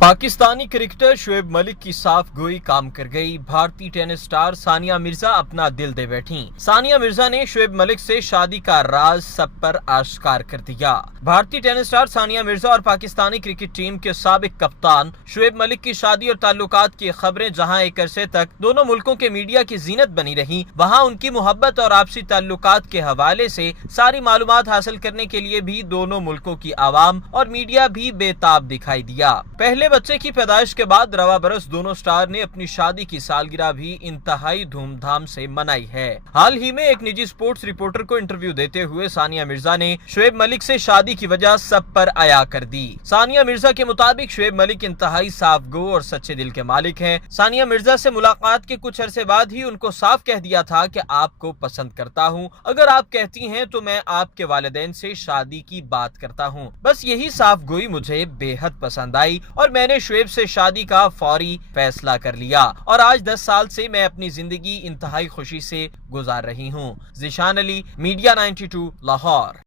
Pakistani cricketer Shoaib Malik की साफ गोई काम कर गई। भारतीय टेनिस स्टार सानिया मिर्जा अपना दिल दे बैठी। सानिया मिर्जा ने शुएब मलिक से शादी का राज सब पर आश्कार कर दिया। भारतीय टेनिस स्टार सानिया मिर्जा और पाकिस्तानी क्रिकेट टीम के साबिक कप्तान शुएब मलिक की शादी और ताल्लुकात की खबरें जहां एक अरसे तक दोनों मुल्कों के मीडिया की जीनत बनी रही, वहां उनकी मोहब्बत और आपसी ताल्लुकात के हवाले से सारी मालूमात हासिल करने के लिए भी दोनों मुल्कों की आवाम और मीडिया भी बेताब दिखाई दिया। पहले बच्चे की पैदाइश के बाद रवा बरस दोनों स्टार ने अपनी शादी की सालगिरह भी इंतहाई धूमधाम से मनाई है। हाल ही में एक निजी स्पोर्ट्स रिपोर्टर को इंटरव्यू देते हुए सानिया मिर्जा ने शुएब मलिक से शादी की वजह सब पर आया कर दी। सानिया मिर्जा के मुताबिक शुएब मलिक इंतहाई साफ गो और सच्चे दिल के मालिक हैं। सानिया मिर्जा से मुलाकात के कुछ अरसे बाद ही उनको साफ कह दिया था कि आपको पसंद करता हूँ, अगर आप कहती हैं तो मैं आपके वालिदैन से शादी की बात करता हूँ। बस यही साफ गोई मुझे बेहद पसंद आई और मैंने शुएब से शादी का फौरी फैसला कर लिया और आज 10 साल से मैं अपनी जिंदगी इंतहाई खुशी से गुजार रही हूँ। ज़ीशान अली, मीडिया 92, लाहौर।